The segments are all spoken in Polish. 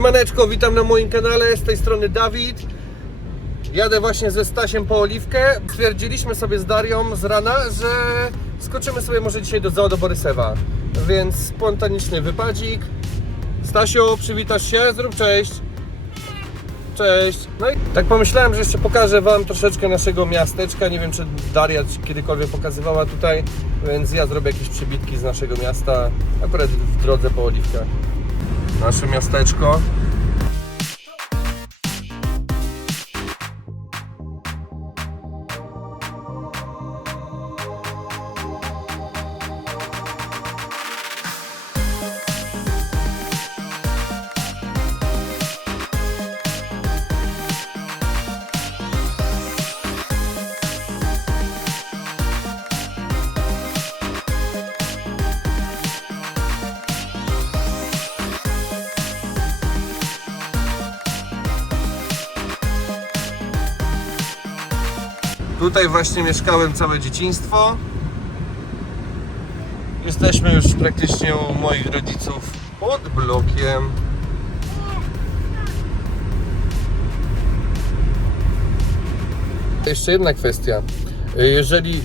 Maneczko, witam na moim kanale, z tej strony Dawid. Jadę właśnie ze Stasiem po Oliwkę. Stwierdziliśmy sobie z Darią z rana, że skoczymy sobie może dzisiaj do zoo do Borysewa. Więc spontaniczny wypadzik. Stasiu, przywitasz się? Zrób cześć. Cześć. No i tak pomyślałem, że jeszcze pokażę Wam troszeczkę naszego miasteczka. Nie wiem, czy Daria kiedykolwiek pokazywała tutaj, więc ja zrobię jakieś przybitki z naszego miasta, akurat w drodze po Oliwkę. Nasze miasteczko. Tutaj właśnie mieszkałem całe dzieciństwo. Jesteśmy już praktycznie u moich rodziców pod blokiem. Jeszcze jedna kwestia. Jeżeli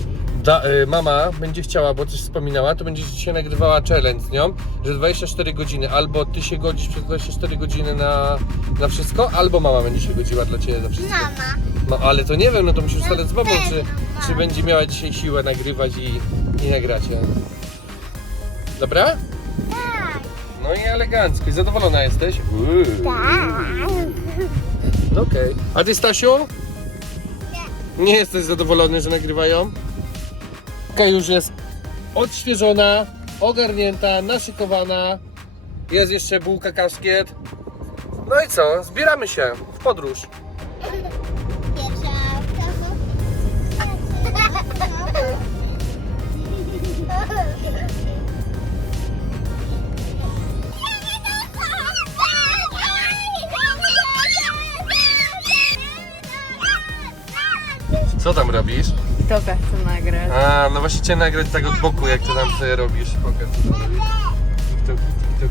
da, y, mama będzie chciała, bo coś wspominała, to będzie się nagrywała challenge z nią, że 24 godziny, albo ty się godzisz przez 24 godziny na, na wszystko, albo mama będzie się godziła dla ciebie za wszystko. Mama. No ale to nie wiem, no to musisz ustalać z babą, czy, czy będzie miała dzisiaj siłę nagrywać i, i nagracie. Dobra? Tak. No i elegancko. I zadowolona jesteś? Uuu. Tak. No Okej. A ty Stasiu? Nie jesteś zadowolony, że nagrywają? Okej, już jest odświeżona, ogarnięta, naszykowana. Jest jeszcze bułka kaszkiet. No i co? Zbieramy się w podróż. Co tam robisz? TikToka chcę nagrać. A, no właśnie cię nagrać tak od boku, jak ty tam sobie robisz. Pokaż. TikTok, TikTok.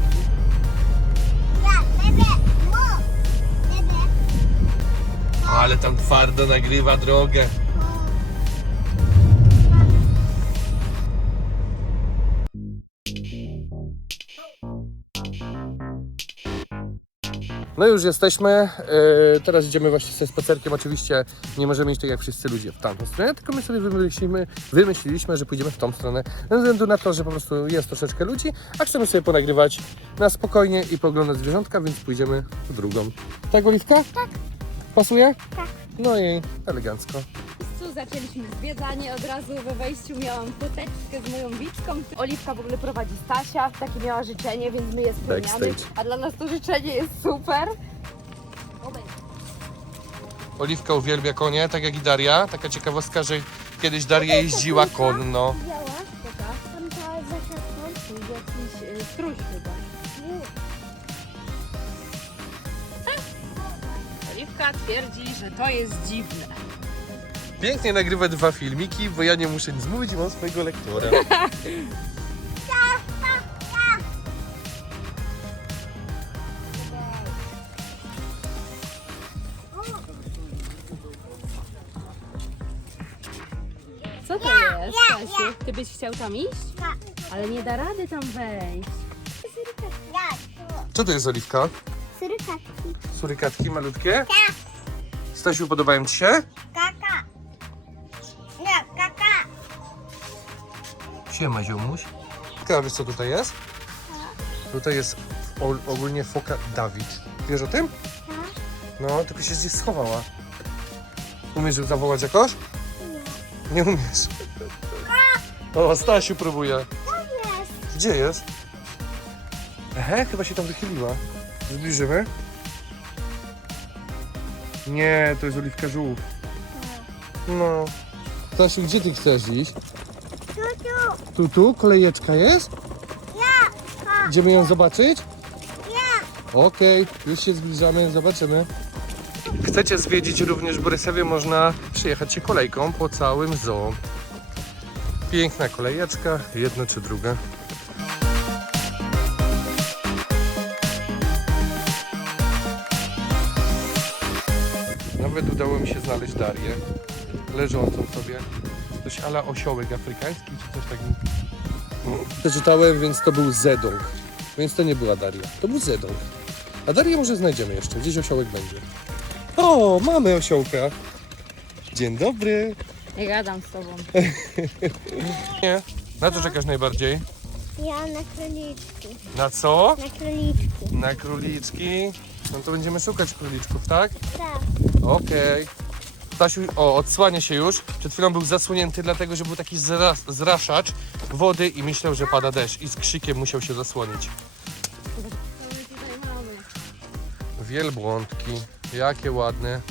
O, ale tam twardo nagrywa drogę. No już jesteśmy. Yy, teraz idziemy właśnie ze spacerkiem. Oczywiście nie możemy iść tak jak wszyscy ludzie w tamtą stronę, tylko my sobie wymyślimy, wymyśliliśmy, że pójdziemy w tą stronę. Ze względu na to, że po prostu jest troszeczkę ludzi, a chcemy sobie ponagrywać na spokojnie i pooglądać zwierzątka, więc pójdziemy w drugą. Tak, Oliwka? Tak. Pasuje? Tak. No i elegancko. Zaczęliśmy zwiedzanie, od razu we wejściu miałam foteczkę z moją wiczką. Oliwka w ogóle prowadzi Stasia, takie miała życzenie, więc my je spełniamy. Backstage. A dla nas to życzenie jest super. Oliwka uwielbia konie, tak jak i Daria. Taka ciekawostka, że kiedyś Daria jeździła konno. Biała? Taka, Tam ta za szafą. tu jakiś y, struś chyba. Oliwka twierdzi, że to jest dziwne. Pięknie nagrywa dwa filmiki, bo ja nie muszę nic mówić i mam swojego lektora. Co to jest, Stasiu? Ty byś chciał tam iść? Tak. Ale nie da rady tam wejść. Co to jest Oliwka? Surykatki. Surykatki malutkie? Tak. Stasiu, podobają Ci się? Siema, ziomuś. Wiesz co tutaj jest? Tutaj jest o, ogólnie foka Dawid. Wiesz o tym? Tak. No, tylko się gdzieś schowała. Umiesz ją zawołać jakoś? Nie umiesz. O, Stasiu próbuje. Jest. Gdzie jest? Ehe, chyba się tam wychyliła. Zbliżymy. Nie, to jest oliwka żółw. No. Stasiu, gdzie ty chcesz iść? Tu, tu kolejeczka jest? Ja. Idziemy ją zobaczyć? Ja. Okej, już się zbliżamy, zobaczymy. Chcecie zwiedzić również Borysewie, można przyjechać się kolejką po całym zoo. Piękna kolejeczka, jedna czy druga. Nawet udało mi się znaleźć Darię, leżącą sobie Coś ala osiołek afrykański, czy coś takiego. Przeczytałem, więc to był Zedong. Więc to nie była Daria. To był Zedong. A Darię może znajdziemy jeszcze. Gdzieś osiołek będzie. O, mamy osiołka. Dzień dobry. Nie gadam z tobą. Nie. Na co czekasz najbardziej? Ja na króliczki. Na co? Na króliczki. Na króliczki. No to będziemy szukać króliczków, tak? Tak. Okej. Stasiu, o, odsłania się już. Przed chwilą był zasłonięty, dlatego że był taki zra zraszacz wody i myślał, że pada deszcz. I z krzykiem musiał się zasłonić. Wielbłądki, jakie ładne.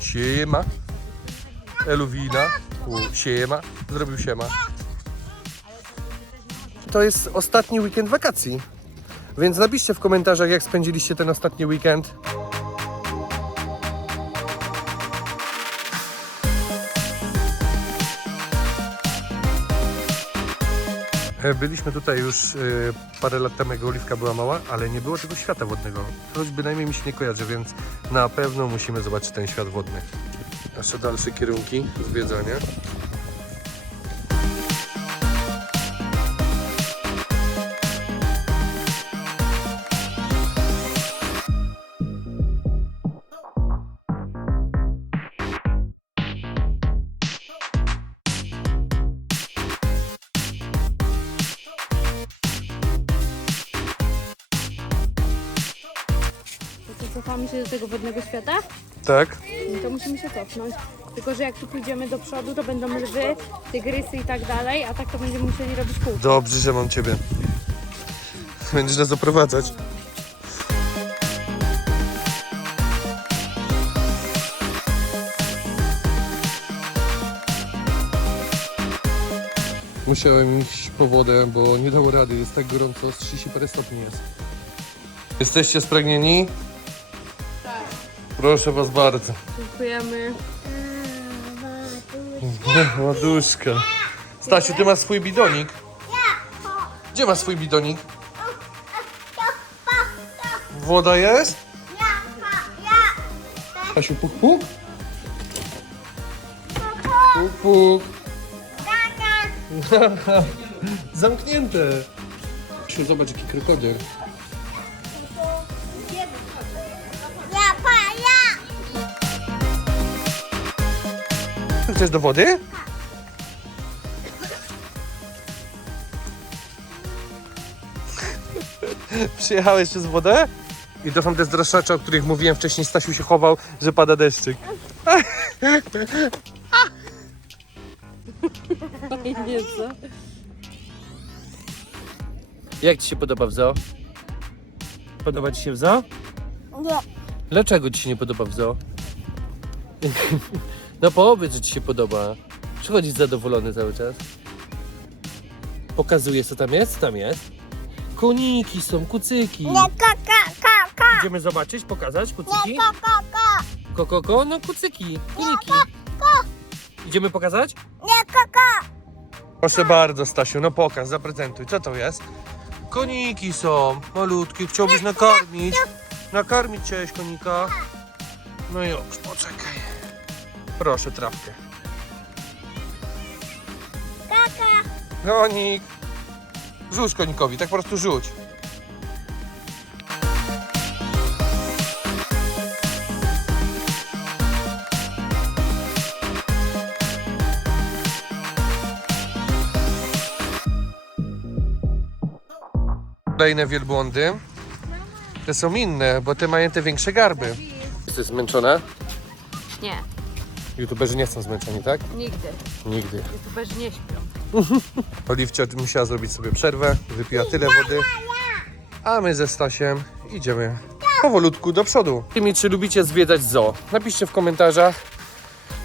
Siema. Eluwina. U, siema. Zrobił siema. To jest ostatni weekend wakacji. Więc napiszcie w komentarzach, jak spędziliście ten ostatni weekend. Byliśmy tutaj już e, parę lat temu, jak Oliwka była mała, ale nie było tego świata wodnego. Choć bynajmniej mi się nie kojarzy, więc na pewno musimy zobaczyć ten świat wodny. Nasze dalsze kierunki zwiedzania. Cofamy się do tego wodnego świata? Tak. No to musimy się cofnąć. Tylko, że jak tu pójdziemy do przodu, to będą lwy, tygrysy i tak dalej, a tak to będziemy musieli robić kółko. Dobrze, że mam Ciebie. Będziesz nas oprowadzać. Musiałem iść po wodę, bo nie dało rady. Jest tak gorąco, z 30 parę stopni jest. Jesteście spragnieni? Proszę Was bardzo. Dziękujemy. Ładuszka. Stasiu, Ty masz swój bidonik? Gdzie masz swój bidonik? Woda jest? Stasiu, puk puk? Puk puk. Zamknięte. Stasiu, zobacz jaki krokodyl. Chcesz do wody? Przyjechałeś przez wodę? I to są te zdraszacze, o których mówiłem wcześniej. Stasiu się chował, że pada deszczyk. Fajnie, co? Jak Ci się podoba w zoo? Podoba Ci się w zoo? Nie. Dlaczego Ci się nie podoba w zoo? No powiedz, że Ci się podoba. Przychodzisz zadowolony cały czas. Pokazuję, co tam jest? Co tam jest? Koniki są, kucyki. Nie, ka, ka, ka, ka. Idziemy zobaczyć, pokazać kucyki? Nie, ka, ka. Ko, ko, ko? No kucyki, koniki. Idziemy pokazać? Nie, ka, ka. Proszę bardzo, Stasiu, no pokaż, zaprezentuj. Co to jest? Koniki są, malutkie. Chciałbyś nakarmić? Nakarmić chciałeś konika? No już, poczekaj. Proszę, trawkę. Kaka. Konik. Rzuć konikowi, tak po prostu rzuć. Kolejne wielbłądy. Te są inne, bo te mają te większe garby. Jesteś zmęczona? Nie, YouTuberzy nie są zmęczeni, tak? nigdy. Nigdy. YouTuberzy nie śpią. Oliwcia musiała zrobić sobie przerwę, wypiła tyle wody, a my ze Stasiem idziemy powolutku do przodu. Tymi, czy lubicie zwiedzać zoo? Napiszcie w komentarzach,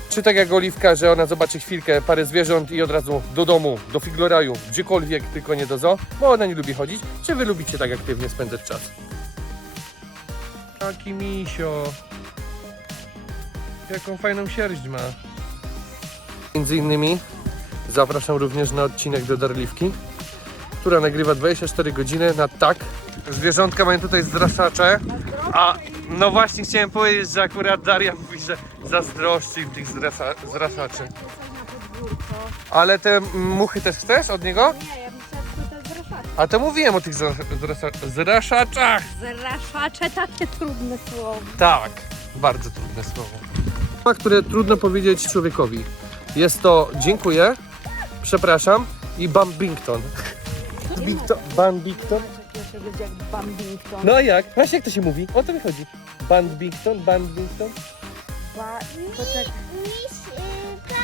czy tak jak Oliwka, że ona zobaczy chwilkę parę zwierząt i od razu do domu, do figloraju, gdziekolwiek, tylko nie do zoo, bo ona nie lubi chodzić, czy wy lubicie tak aktywnie spędzać czas? Taki misio. Jaką fajną sierść ma. Między innymi Zapraszam również na odcinek do Darliwki, która nagrywa 24 godziny na tak. Zwierzątka mają tutaj zdraszacze, a No właśnie chciałem powiedzieć, że akurat Daria mówi, że zazdroszczy im tych na podwórko. Ale te muchy też chcesz od niego? Nie, ja bym chciała tylko te zraszacze. A to mówiłem o tych zra, zrasa, zraszaczach. Zraszacze, takie trudne słowo. Tak, bardzo trudne słowo. Które trudno powiedzieć człowiekowi. Jest to dziękuję, przepraszam i Bambington. Bington, Bambington? Jak. No a jak? Właśnie jak to się mówi? O to mi chodzi. Bambington, Bambington. Ba... Poczekaj.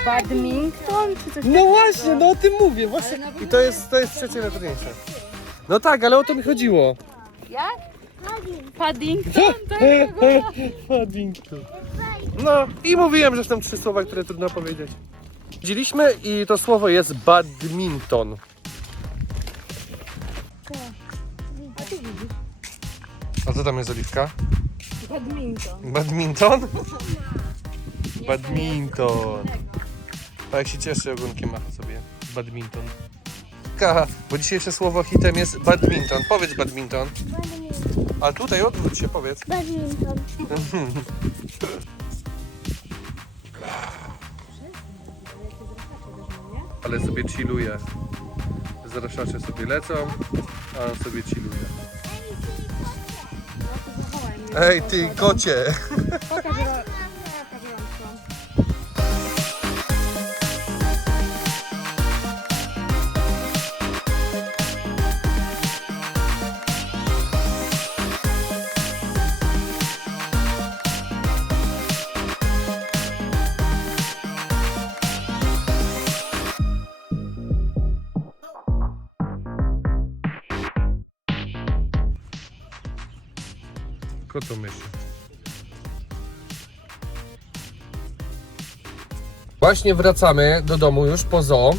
Badminton czy coś No właśnie, no o tym mówię, właśnie. Na I to jest, to jest trzecie najtrudniejsze. No tak, ale o to mi chodziło. Jak? Padding. Paddington? Tak. Paddington. No i mówiłem, że są trzy słowa, które trudno powiedzieć. Widzieliśmy i to słowo jest badminton. A ty widzisz? A co tam jest Oliwka? Badminton. Badminton? Badminton. A jak się cieszy ogonkiem macha sobie. Badminton. Kaha, bo dzisiejsze słowo hitem jest badminton. Powiedz badminton. Badminton. A tutaj odwróć się, powiedz. Badminton. Ale sobie chilluje. Zraszacze sobie lecą, a on sobie chilluje. Ej, ty kocie! Pokaż Koto myśli. Właśnie wracamy do domu już po zoo.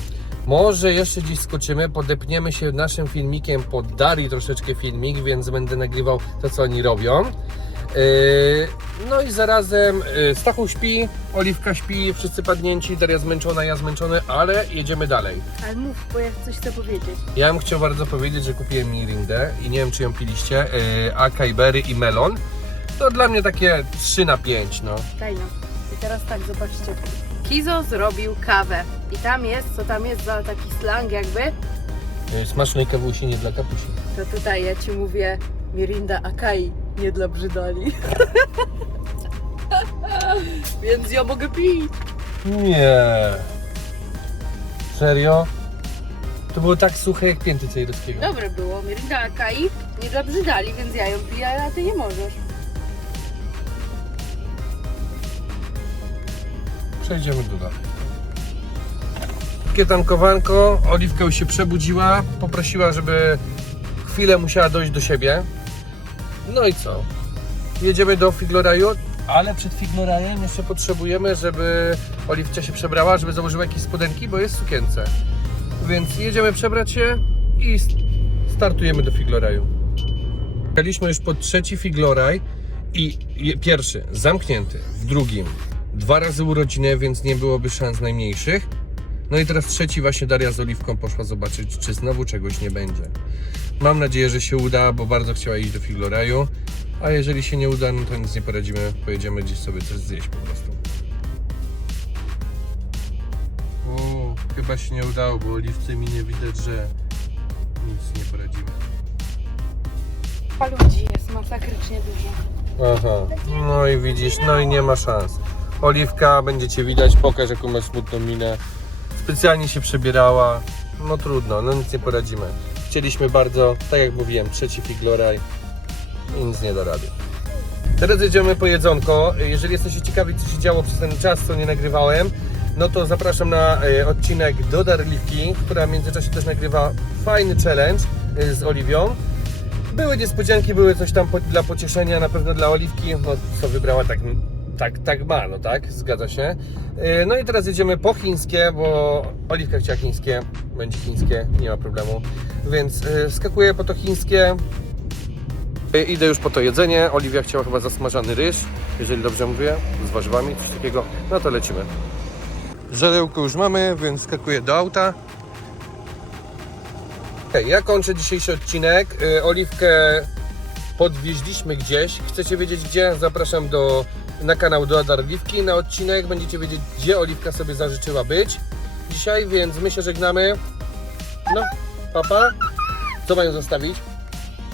Może jeszcze dziś skoczymy, podepniemy się naszym filmikiem pod Dari troszeczkę filmik, więc będę nagrywał to, co oni robią. Yy, No i zarazem yy, Stachu śpi, Oliwka śpi, wszyscy padnięci, Daria zmęczona, ja zmęczony, ale jedziemy dalej. Ale mów, bo ja coś chcę powiedzieć. Ja bym chciał bardzo powiedzieć, że kupiłem Mirindę i nie wiem, czy ją piliście, yy, Acai Berry i Melon. To dla mnie takie 3 na 5, no. Daj no. I teraz tak, zobaczcie. Kizo zrobił kawę. I tam jest, co tam jest za taki slang jakby? Yy, Smacznej kawusi nie dla kapusi. To tutaj ja ci mówię Mirinda Akai, nie dla brzydali. Więc ja mogę pić. Nie. Serio? To było tak suche jak pięty Cejrowskiego. Dobre było, Mirinda Akai, nie dla brzydali, więc ja ją piję, a ty nie możesz. Przejdziemy do dalej. Tankowanko, Oliwka już się przebudziła, poprosiła, żeby chwilę musiała dojść do siebie. No i co? Jedziemy do Figloraju, ale przed Figlorajem jeszcze potrzebujemy, żeby Oliwcia się przebrała, żeby założyła jakieś spodenki, bo jest w sukience. Więc jedziemy przebrać się i startujemy do Figloraju. Jechaliśmy już pod trzeci Figloraj i pierwszy zamknięty, w drugim dwa razy urodziny, więc nie byłoby szans najmniejszych. No i teraz trzeci właśnie Daria z Oliwką poszła zobaczyć, czy znowu czegoś nie będzie. Mam nadzieję, że się uda, bo bardzo chciała iść do Figloraju. A jeżeli się nie uda, no to nic nie poradzimy. Pojedziemy gdzieś sobie coś zjeść po prostu. O, chyba się nie udało, bo Oliwce mi nie widać, że nic nie poradzimy. A ludzi jest masakrycznie dużo. Aha, no i widzisz, no i nie ma szans. Oliwka, będziecie widać, pokaż jaką ma smutną minę. Specjalnie się przebierała. No trudno, no nic nie poradzimy. Chcieliśmy bardzo, tak jak mówiłem, trzeci figloraj i nic nie da rady. Teraz jedziemy po jedzonko. Jeżeli jesteście ciekawi, co się działo przez ten czas, co nie nagrywałem, no to zapraszam na e, odcinek do Darliwki, która w międzyczasie też nagrywa fajny challenge e, z Oliwią. Były niespodzianki, były coś tam dla pocieszenia, na pewno dla Oliwki, no co wybrała tak, tak, tak ma, no tak, zgadza się. Yy, No i teraz jedziemy po chińskie, bo Oliwka chciała chińskie, będzie chińskie, nie ma problemu. Więc yy, skakuję po to chińskie, Yy, idę już po to jedzenie, Oliwia chciała chyba zasmażany ryż, jeżeli dobrze mówię, z warzywami, coś takiego, no to lecimy. Żarełko już mamy, więc skakuję do auta. Okej, ja kończę dzisiejszy odcinek. Y, Oliwkę podwieźliśmy gdzieś. Chcecie wiedzieć gdzie? Zapraszam do, na kanał do Oliwki, na odcinek. Będziecie wiedzieć, gdzie Oliwka sobie zażyczyła być dzisiaj, więc my się żegnamy. No, papa. Co mają zostawić?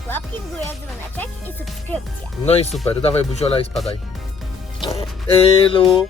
Łapki w górę, dzwoneczek i subskrypcja. No i super, dawaj buziola i spadaj. Ilu.